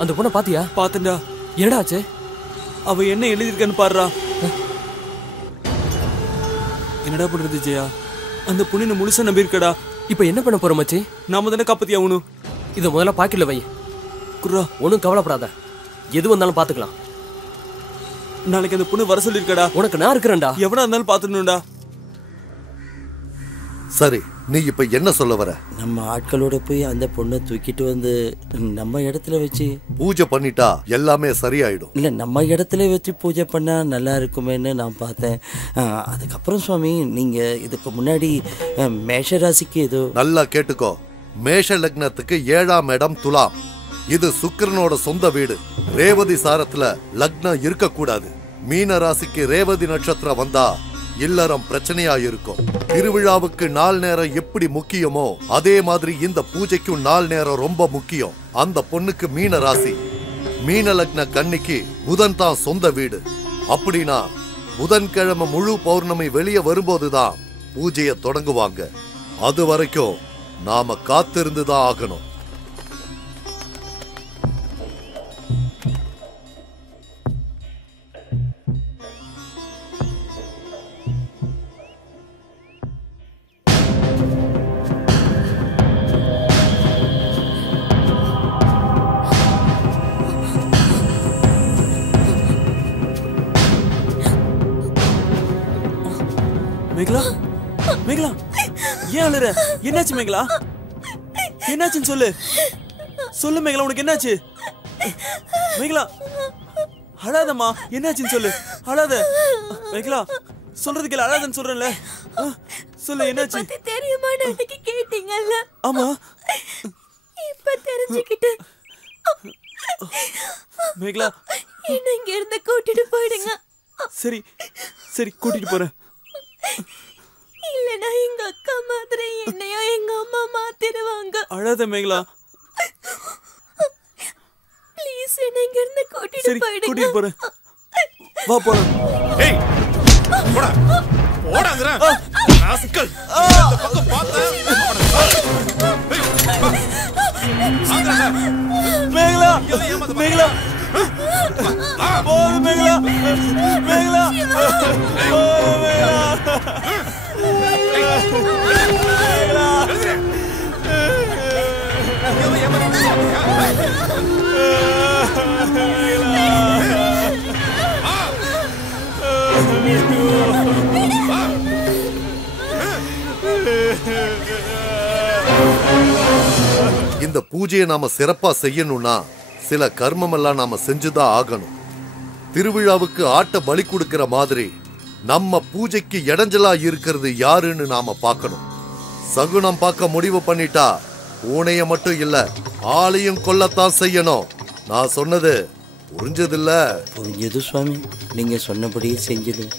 அந்த பொண்ணை பாத்தியா? பாத்தண்டா. என்னடா ஆச்சு? அவ என்ன எழுதிருக்கான்னு பாருடா. என்னடா பண்றது ஜெயா? அந்த பொண்ணு முழுசா நம்பியிருக்கடா. இப்ப என்ன பண்ண போற மச்சி? நாம தானே காப்பாத்தி ஆகணும். இதை முதல்ல பாக்கெட்ல வை. குர்ரா, ஒன்னும் கவலைப்படாத, எது வந்தாலும் பாத்துக்கலாம். நாளைக்கு அந்த பொண்ணு வர சொல்லிருக்கடா. உனக்கு நான் இருக்கிறேன்டா. எவனா இருந்தாலும் பாத்துடணும்டா. சரி, நீ இப்ப என்ன சொல்ல வர? நம்ம ஆட்களோட போய் அந்த பொண்ணை தூக்கிட்டு வந்து நம்ம இடத்துல வச்சு பூஜை பண்ணிட்டா எல்லாமே சரியாயிடும். இல்ல, நம்ம இடத்துல வச்சு பூஜை பண்ணா நல்லா இருக்குமேன்னு நான் பார்த்தேன். அதுக்கப்புறம் சுவாமி, நீங்க இதுக்கு முன்னாடி மேஷராசிக்கு ஏதோ... நல்லா கேட்டுக்கோ. மேஷ லக்னத்துக்கு 7ஆம் இடம் துலாம். இது சுக்கிரனோட சொந்த வீடு. ரேவதி சாரத்துல லக்னம் இருக்க கூடாது. மீன ராசிக்கு ரேவதி நட்சத்திரம் வந்தா இல்லறம் பிரச்சனையா இருக்கும். திருவிழாவுக்கு நாள் நேரம் எப்படி முக்கியமோ அதே மாதிரி இந்த பூஜைக்கும் நாள் நேரம் ரொம்ப முக்கியம். அந்த பொண்ணுக்கு மீன ராசி, மீன லக்ன கன்னிக்கு புதன் தான் சொந்த வீடு. அப்படின்னா புதன்கிழமை முழு பௌர்ணமி வெளியே வரும்போதுதான் பூஜையை தொடங்குவாங்க. அது வரைக்கும் நாம காத்திருந்துதான் ஆகணும். மேகலா, மேகலா, ஏன் அழுற? என்னாச்சு மேகலா? என்னாச்சுன்னு சொல்லு. சொல்லு மேகலா, உனக்கு என்னாச்சு? மேகலா, அழாதம்மா. என்னாச்சுன்னு சொல்லு. அழாத மேகலா. சொல்றது கேளு, அழாதன்னு சொல்றேன்ல. சொல்லு, என்னாச்சு? தெரியுமா, அன்னைக்கு கேட்டீங்கல்ல? ஆமா, இப்ப தெரிஞ்சுக்கிட்டு. மேகலா, என்ன இங்க இருந்து கூட்டிட்டு போயிடுங்க. சரி சரி, கூட்டிட்டு போறேன். இல்லனா எங்க அக்கா மாதிரி என்னையும் எங்க அம்மா மாத்திடுவாங்க. அழாத மேகலா. ப்ளீஸ், என்ன இங்க இருந்து கூட்டிட்டு போயிடுங்க. கூட்டிட்டு போறேன். வா போலாம். ஏய், போடா போடாங்கற ராஸ்கல். இந்த பக்கம் பாத்த மேகலா, மேகலா, போடு மேகலா, மேகலா, போடு மேகலா. இந்த பூஜையை நாம சிறப்பா செய்யணும்னா சில கர்மம் எல்லாம் நாம செஞ்சுதான் ஆகணும். திருவிழாவுக்கு ஆட்ட பலி கொடுக்கிற மாதிரி நம்ம பூஜைக்கு இடைஞ்சலா இருக்கிறது யாருன்னு நாம பார்க்கணும். சகுனம் பார்க்க முடிவு பண்ணிட்டா பூனைய மட்டும் இல்ல, ஆளையும் கொல்லத்தான் செய்யணும். நான் சொன்னது புரிஞ்சதில்ல? புரிஞ்சது சுவாமி, நீங்க சொன்னபடியே செஞ்சிடும்.